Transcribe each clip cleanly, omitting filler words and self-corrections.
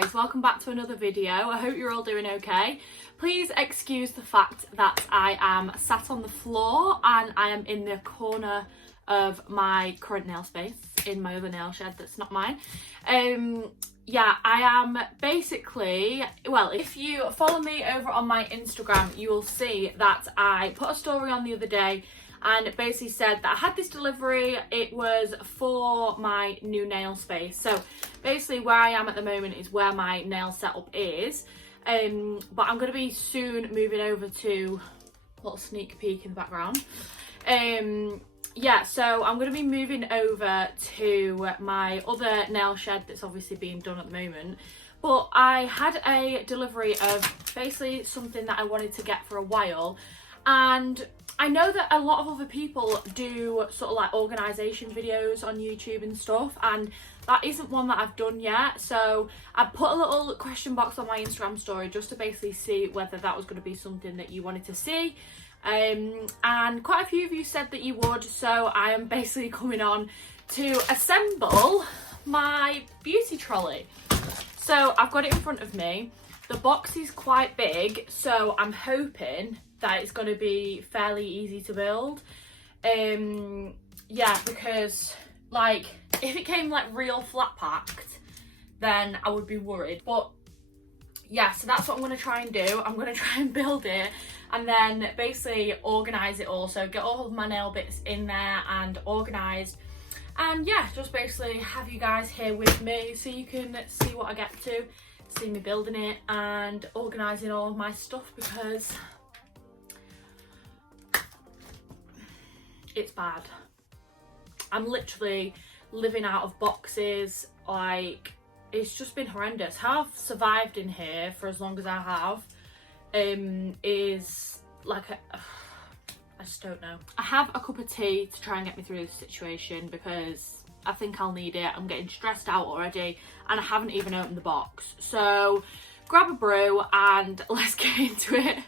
guys, welcome back to another video. I hope you're all doing okay. Please excuse the fact that I am sat on the floor and I am in the corner of my current nail space in my other nail shed that's not mine. Yeah, I am basically, well, if you follow me over on my Instagram, you will see that I put a story on the other day and it basically said that I had this delivery. It was for my new nail space. So basically where I am at the moment is where my nail setup is. But I'm going to be soon moving over to, a little sneak peek in the background. Yeah, so I'm going to be moving over to my other nail shed that's obviously being done at the moment. But I had a delivery of basically something that I wanted to get for a while. And I know that a lot of other people do sort of like organisation videos on YouTube and stuff, and that isn't one that I've done yet. So I put a little question box on my Instagram story just to basically see whether that was going to be something that you wanted to see. And quite a few of you said that you would, so I am basically coming on to assemble my beauty trolley. So I've got it in front of me. The box is quite big, so I'm hoping that it's going to be fairly easy to build. Yeah, because like if it came like real flat packed, then I would be worried. But yeah, so that's what I'm going to try and do. I'm going to try and build it and then basically organise it all. So get all of my nail bits in there and organised. And yeah, just basically have you guys here with me so you can see what I get to, see me building it and organising all of my stuff, because it's bad. I'm literally living out of boxes. Like, it's just been horrendous. How I've survived in here for as long as I have is like I just don't know. I have a cup of tea to try and get me through this situation because I think I'll need it. I'm getting stressed out already and I haven't even opened the box. So grab a brew and let's get into it.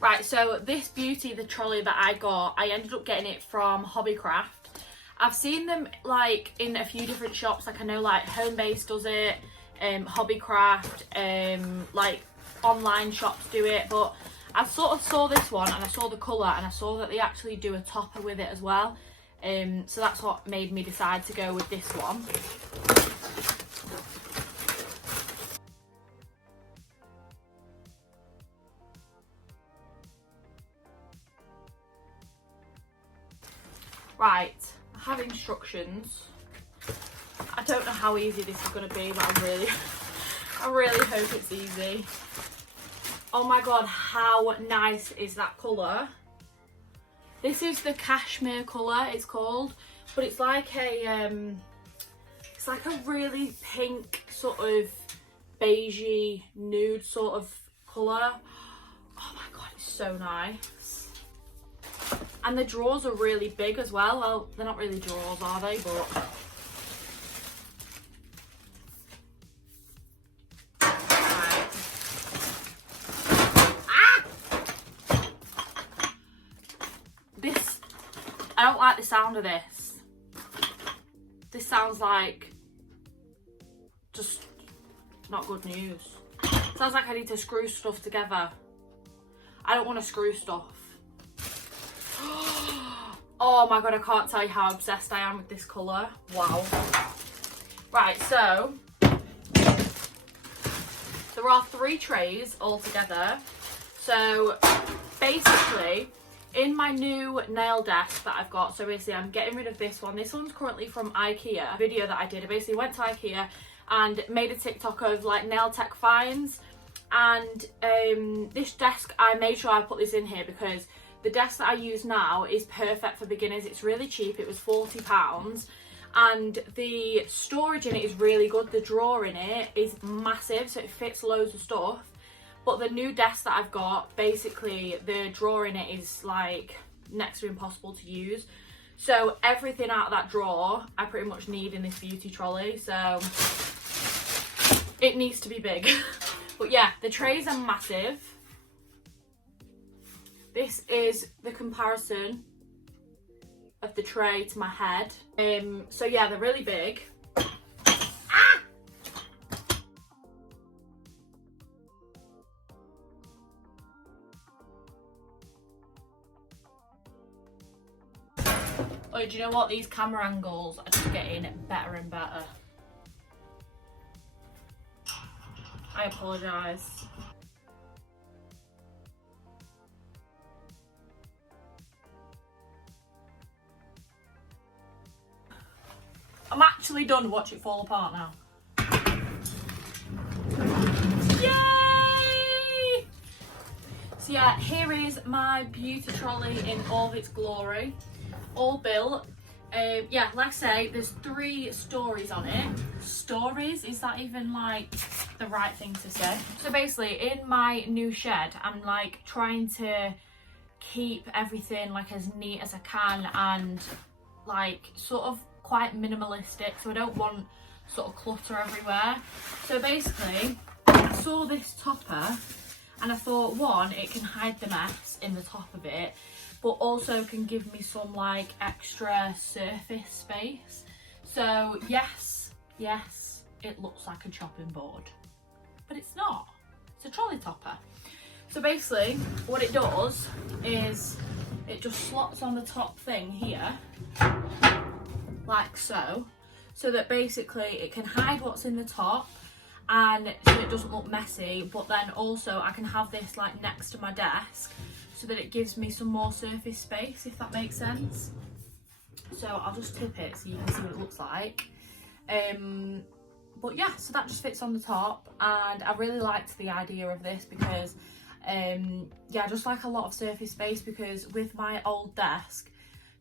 Right, so this beauty, the trolley that I got, I ended up getting it from Hobbycraft. I've seen them like in a few different shops, like I know like Homebase does it, Hobbycraft, like online shops do it, but I sort of saw this one and I saw the colour and I saw that they actually do a topper with it as well. So that's what made me decide to go with this one. Right, I have instructions. I don't know how easy this is going to be, but I really hope it's easy. Oh my god, how nice is that colour? This is the cashmere colour, it's called, but it's like a really pink sort of beigey nude sort of colour. Oh my god, it's so nice. And the drawers are really big as well. Well, they're not really drawers, are they? But right. Ah! This, I don't like the sound of this. This sounds like just not good news. Sounds like I need to screw stuff together. I don't want to screw stuff. Oh my god, I can't tell you how obsessed I am with this colour. Wow. Right, so there are 3 trays altogether. So basically, in my new nail desk that I've got, so basically I'm getting rid of this one. This one's currently from IKEA, a video that I did. I basically went to IKEA and made a TikTok of like nail tech finds. And this desk, I made sure I put this in here because the desk that I use now is perfect for beginners. It's really cheap. It was £40 and the storage in it is really good. The drawer in it is massive, so it fits loads of stuff. But the new desk that I've got, basically the drawer in it is like next to impossible to use. So everything out of that drawer I pretty much need in this beauty trolley. So it needs to be big. But yeah, the trays are massive. This is the comparison of the tray to my head. So yeah, they're really big. Oh, do you know what? These camera angles are just getting better and better. I apologise. I'm actually done. Watch it fall apart now. Yay! So yeah, here is my beauty trolley in all of its glory. All built. Yeah, like I say, there's 3 stories on it. Stories? Is that even like the right thing to say? So basically, in my new shed, I'm like trying to keep everything like as neat as I can and like sort of quite minimalistic, so I don't want sort of clutter everywhere. So basically, I saw this topper and I thought, one, it can hide the mess in the top of it, but also can give me some like extra surface space. So yes, it looks like a chopping board, but it's not. It's a trolley topper. So basically what it does is it just slots on the top thing here, like so that basically it can hide what's in the top and so it doesn't look messy, but then also I can have this like next to my desk so that it gives me some more surface space, if that makes sense. So I'll just tip it so you can see what it looks like. But yeah, so that just fits on the top, and I really liked the idea of this because yeah, just like a lot of surface space, because with my old desk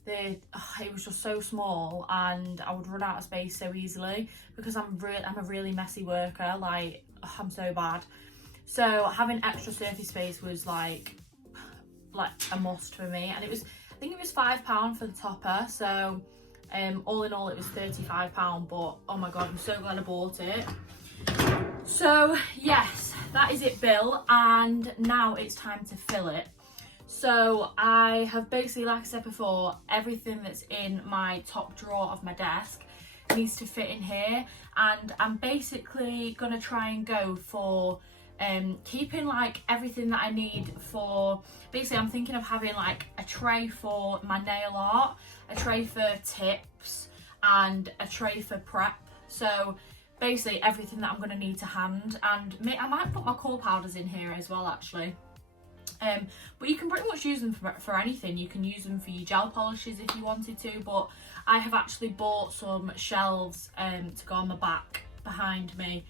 it was just so small and I would run out of space so easily because I'm a really messy worker, like I'm so bad. So having extra surface space was like a must for me, and I think it was £5 for the topper, so all in all it was £35, but oh my god, I'm so glad I bought it. So yes, that is it built, and now it's time to fill it. So I have basically, like I said before, everything that's in my top drawer of my desk needs to fit in here, and I'm basically gonna try and go for keeping like everything that I need for, basically I'm thinking of having like a tray for my nail art, a tray for tips, and a tray for prep. So basically everything that I'm going to need to hand, and I might put my core powders in here as well actually. But you can pretty much use them for anything. You can use them for your gel polishes if you wanted to, but I have actually bought some shelves to go on the back behind me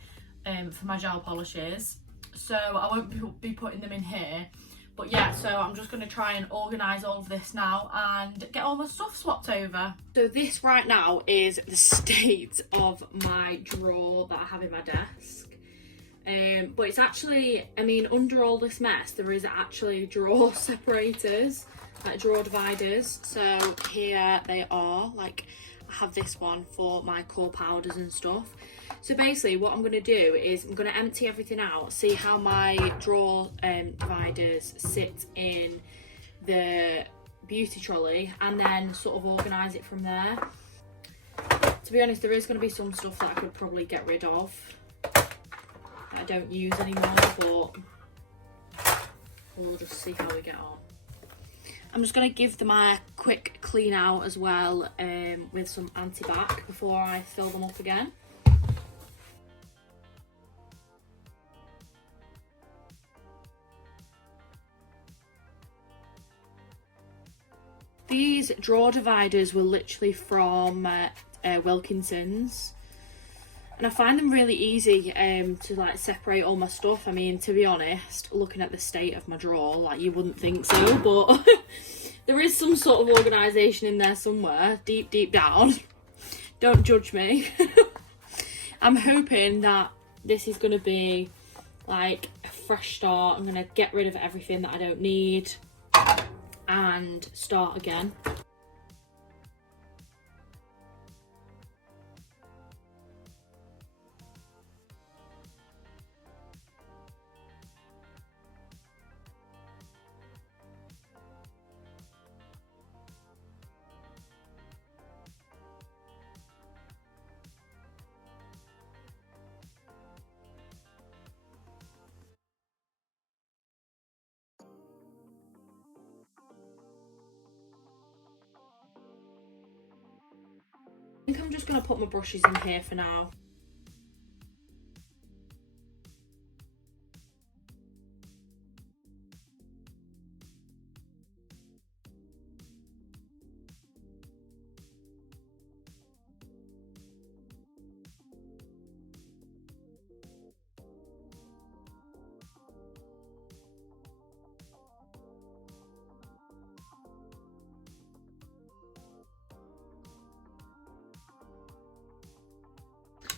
for my gel polishes, so I won't be putting them in here. But yeah, so I'm just going to try and organise all of this now and get all my stuff swapped over. So this right now is the state of my drawer that I have in my desk. But it's actually, I mean, under all this mess, there is actually drawer separators, like drawer dividers. So here they are, like I have this one for my core powders and stuff. So basically what I'm going to do is I'm going to empty everything out, see how my drawer dividers sit in the beauty trolley, and then sort of organise it from there. To be honest, there is going to be some stuff that I could probably get rid of that I don't use anymore, but we'll just see how we get on. I'm just going to give them a quick clean out as well with some anti-bac before I fill them up again. These drawer dividers were literally from Wilkinson's, and I find them really easy to like separate all my stuff. I mean, to be honest, looking at the state of my drawer, like you wouldn't think so, but there is some sort of organisation in there somewhere, deep down. Don't judge me. I'm hoping that this is going to be like a fresh start. I'm going to get rid of everything that I don't need and start again. think I'm just going to put my brushes in here for now.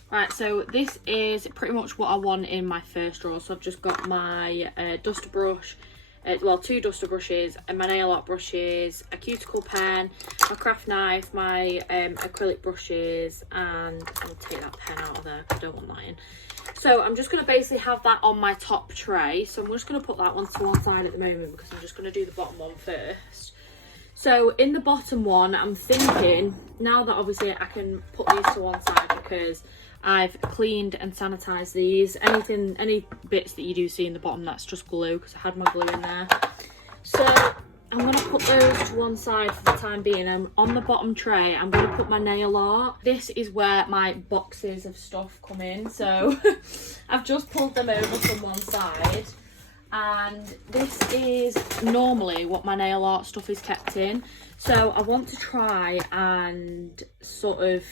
Right, so this is pretty much what I want in my first drawer. So I've just got my duster brush, well, 2 duster brushes, and my nail art brushes, a cuticle pen, my craft knife, my acrylic brushes, and I'll take that pen out of there because I don't want that in. So I'm just going to basically have that on my top tray. So I'm just going to put that one to one side at the moment because I'm just going to do the bottom one first. So in the bottom one, I'm thinking, now that obviously I can put these to one side because I've cleaned and sanitized these. Any bits that you do see in the bottom, that's just glue because I had my glue in there. So I'm going to put those to one side for the time being. On the bottom tray, I'm going to put my nail art. This is where my boxes of stuff come in. So I've just pulled them over from one side. And this is normally what my nail art stuff is kept in. So I want to try and sort of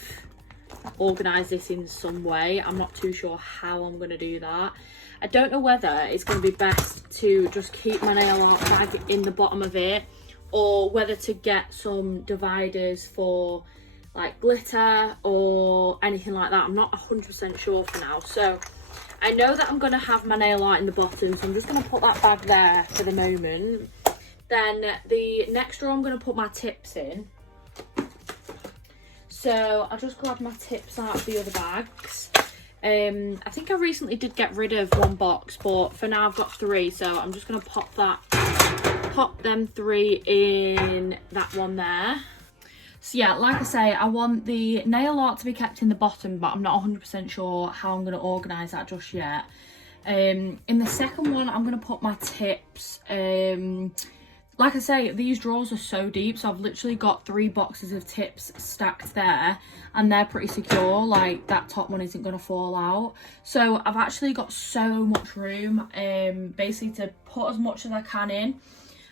organise this in some way. I'm not too sure how I'm going to do that. I don't know whether it's going to be best to just keep my nail art bag in the bottom of it, or whether to get some dividers for like glitter or anything like that. I'm not 100% sure for now. So I know that I'm going to have my nail art in the bottom, so I'm just going to put that bag there for the moment. Then the next drawer I'm going to put my tips in. So I'll just grab my tips out of the other bags. I think I recently did get rid of one box, but for now I've got 3, so I'm just going to pop them 3 in that one there. So yeah, like I say, I want the nail art to be kept in the bottom, but I'm not 100% sure how I'm going to organise that just yet. In the second one, I'm going to put my tips. Like I say, these drawers are so deep, so I've literally got 3 boxes of tips stacked there, and they're pretty secure. Like, that top one isn't going to fall out. So I've actually got so much room, basically to put as much as I can in.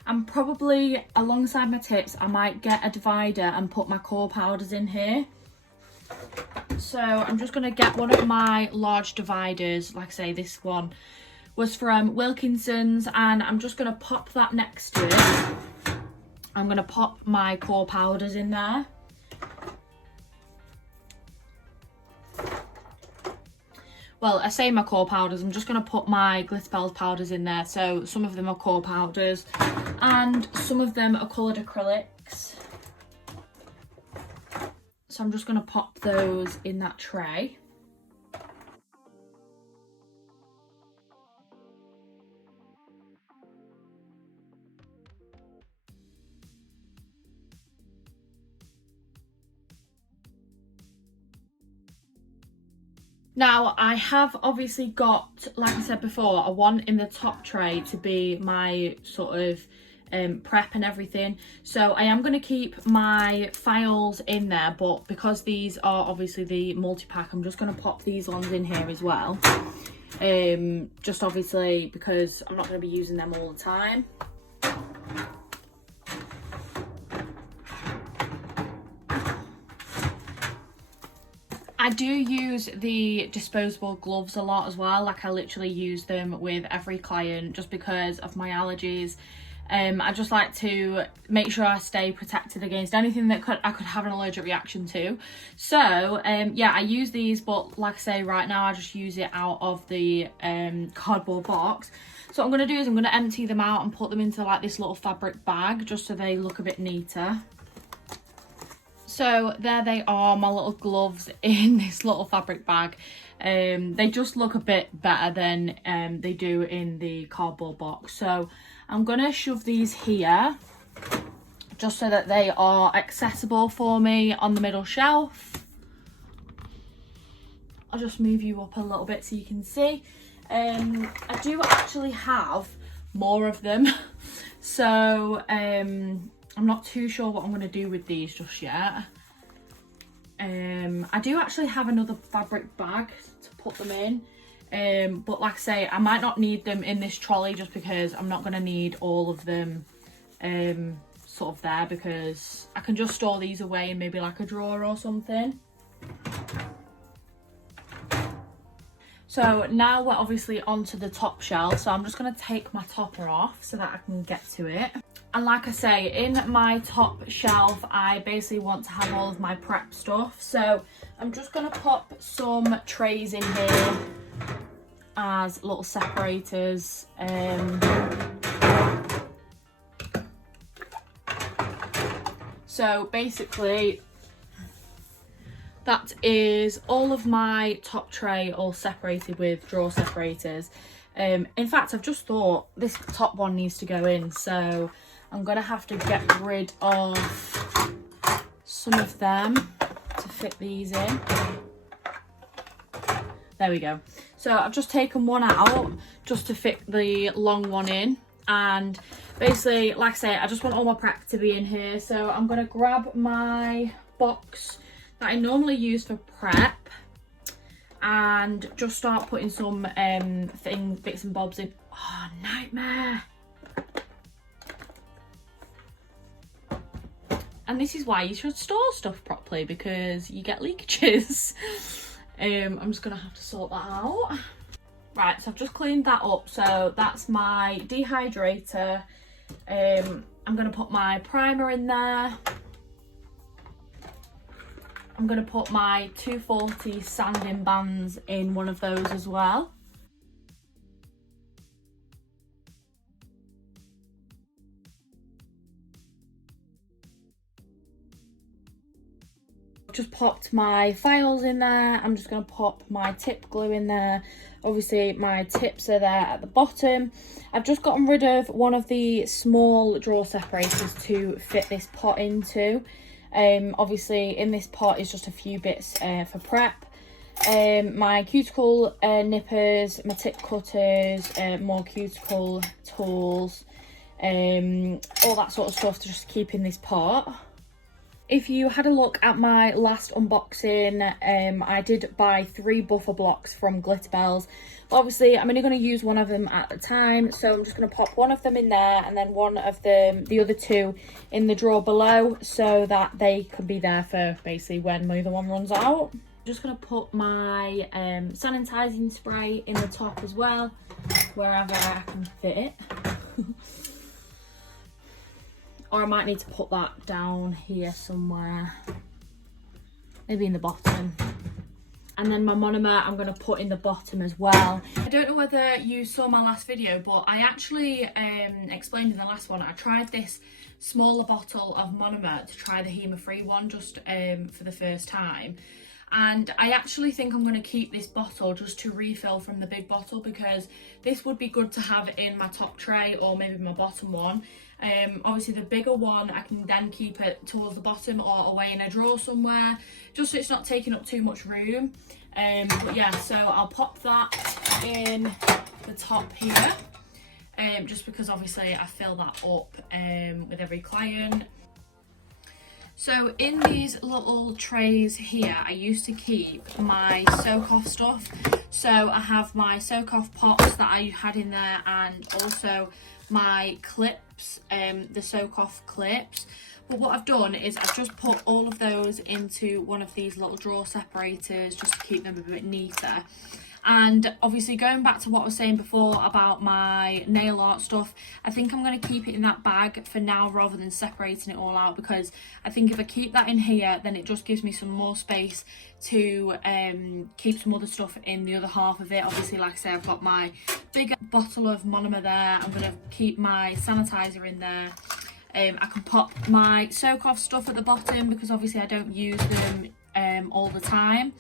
And probably alongside my tips, I might get a divider and put my core powders in here. So I'm just going to get one of my large dividers. Like I say, this one was from Wilkinson's, and I'm just going to pop that next to it. I'm going to pop my core powders in there. Well, I say my core powders, I'm just going to put my Glitterbels powders in there. So some of them are core powders and some of them are coloured acrylics. So I'm just going to pop those in that tray. Now, I have obviously got, like I said before, I want in the top tray to be my sort of prep and everything. So I am going to keep my files in there, but because these are obviously the multi-pack, I'm just going to pop these ones in here as well. Just obviously because I'm not going to be using them all the time. I do use the disposable gloves a lot as well. Like, I literally use them with every client just because of my allergies. I just like to make sure I stay protected against anything that I could have an allergic reaction to. So yeah, I use these, but like I say, right now I just use it out of the cardboard box. So what I'm going to do is I'm going to empty them out and put them into like this little fabric bag just so they look a bit neater. So there they are, my little gloves in this little fabric bag. They just look a bit better than they do in the cardboard box. So I'm going to shove these here just so that they are accessible for me on the middle shelf. I'll just move you up a little bit so you can see. I do actually have more of them. So I'm not too sure what I'm going to do with these just yet. I do actually have another fabric bag to put them in, but like I say, I might not need them in this trolley just because I'm not going to need all of them sort of there, because I can just store these away in maybe like a drawer or something. So now we're obviously onto the top shelf, so I'm just going to take my topper off so that I can get to it. And like I say, in my top shelf, I basically want to have all of my prep stuff. So I'm just going to pop some trays in here as little separators. So basically, that is all of my top tray all separated with drawer separators. In fact, I've just thought this top one needs to go in, so I'm gonna have to get rid of some of them to fit these in. There we go. So I've just taken one out just to fit the long one in, and basically, like I say, I just want all my prep to be in here. So I'm gonna grab my box that I normally use for prep and just start putting some bits and bobs in. Oh, nightmare. And this is why you should store stuff properly, because you get leakages. I'm just gonna have to sort that out. Right, so I've just cleaned that up. So that's my dehydrator. I'm gonna put my primer in there. I'm going to put my 240 sanding bands in one of those as well. Just popped my files in there. I'm just going to pop my tip glue in there. Obviously my tips are there at the bottom. I've just gotten rid of one of the small drawer separators to fit this pot into. Obviously in this pot is just a few bits for prep. My cuticle nippers, my tip cutters, more cuticle tools, all that sort of stuff to just keep in this pot. If you had a look at my last unboxing, I did buy 3 buffer blocks from Glitterbels. But obviously I'm only going to use one of them at a time, so I'm just going to pop one of them in there and then one of them, the other 2 in the drawer below, so that they can be there for basically when my other one runs out. I'm just going to put my sanitizing spray in the top as well, wherever I can fit it. Or I might need to put that down here somewhere, maybe in the bottom. And then my monomer I'm going to put in the bottom as well. I don't know whether you saw my last video, but I actually explained in the last one, I tried this smaller bottle of monomer to try the HEMA-free one just for the first time. And I actually think I'm going to keep this bottle just to refill from the big bottle, because this would be good to have in my top tray or maybe my bottom one. Obviously the bigger one I can then keep it towards the bottom or away in a drawer somewhere, just so it's not taking up too much room. But yeah, so I'll pop that in the top here, just because obviously I fill that up with every client. So in these little trays here, I used to keep my soak-off stuff. So I have my soak-off pots that I had in there, and also my clips, the soak-off clips. But what I've done is I've just put all of those into one of these little drawer separators just to keep them a bit neater. And obviously going back to what I was saying before about my nail art stuff, I think I'm going to keep it in that bag for now rather than separating it all out, because I think if I keep that in here, then it just gives me some more space to keep some other stuff in the other half of it. Obviously, like I say, I've got my big bottle of monomer there. I'm going to keep my sanitizer in there. I can pop my soak-off stuff at the bottom because obviously I don't use them all the time.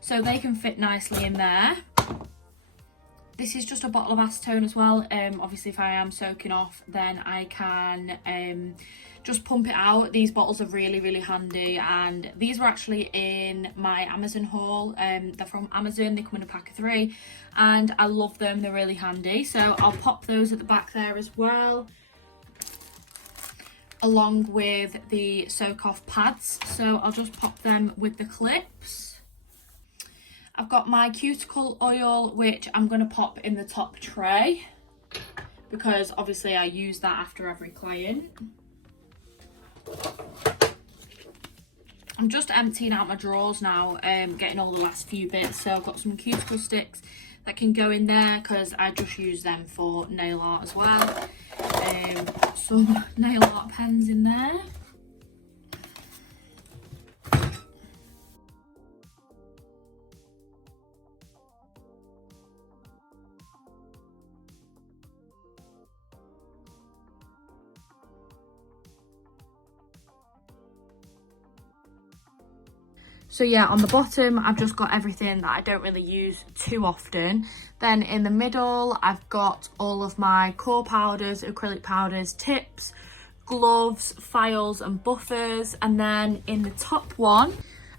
So they can fit nicely in there. This is just a bottle of acetone as well. Obviously if I am soaking off, then I can just pump it out. These bottles are really, really handy, and these were actually in my Amazon haul. They're from Amazon, they come in a pack of 3, and I love them, they're really handy. So I'll pop those at the back there as well. along with the soak off pads, so I'll just pop them with the clips. I've got my cuticle oil, which I'm going to pop in the top tray because obviously I use that after every client. I'm just emptying out my drawers now, getting all the last few bits. So I've got some cuticle sticks that can go in there because I just use them for nail art as well. Some nail art pens in there. So yeah, on the bottom, I've just got everything that I don't really use too often. Then in the middle, I've got all of my core powders, acrylic powders, tips, gloves, files and buffers. And then in the top one,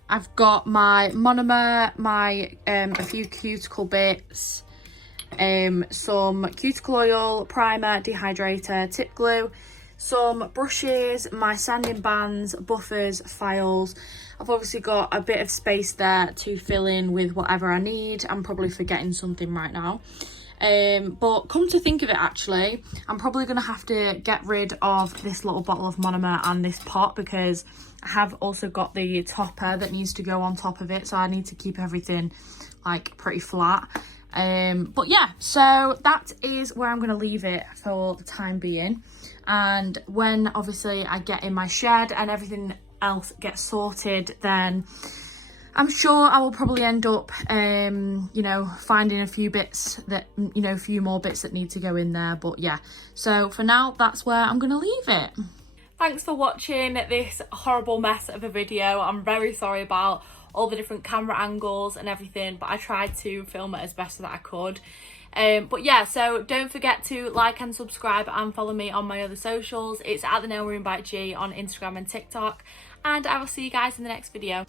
I've got my monomer, a few cuticle bits, some cuticle oil, primer, dehydrator, tip glue, some brushes, my sanding bands, buffers, files. I've obviously got a bit of space there to fill in with whatever I need. I'm probably forgetting something right now. But come to think of it, actually, I'm probably going to have to get rid of this little bottle of monomer and this pot because I have also got the topper that needs to go on top of it. So I need to keep everything like pretty flat. But yeah, so that is where I'm going to leave it for the time being. And when obviously I get in my shed and everything else gets sorted, then I'm sure I will probably end up you know, finding a few bits that, you know, a few more bits that need to go in there. But yeah, so for now, that's where I'm gonna leave it. Thanks for watching this horrible mess of a video. I'm very sorry about all the different camera angles and everything, but I tried to film it as best that I could. But yeah, so don't forget to like and subscribe and follow me on my other socials. It's @thenailroom by G on Instagram and TikTok, and I will see you guys in the next video.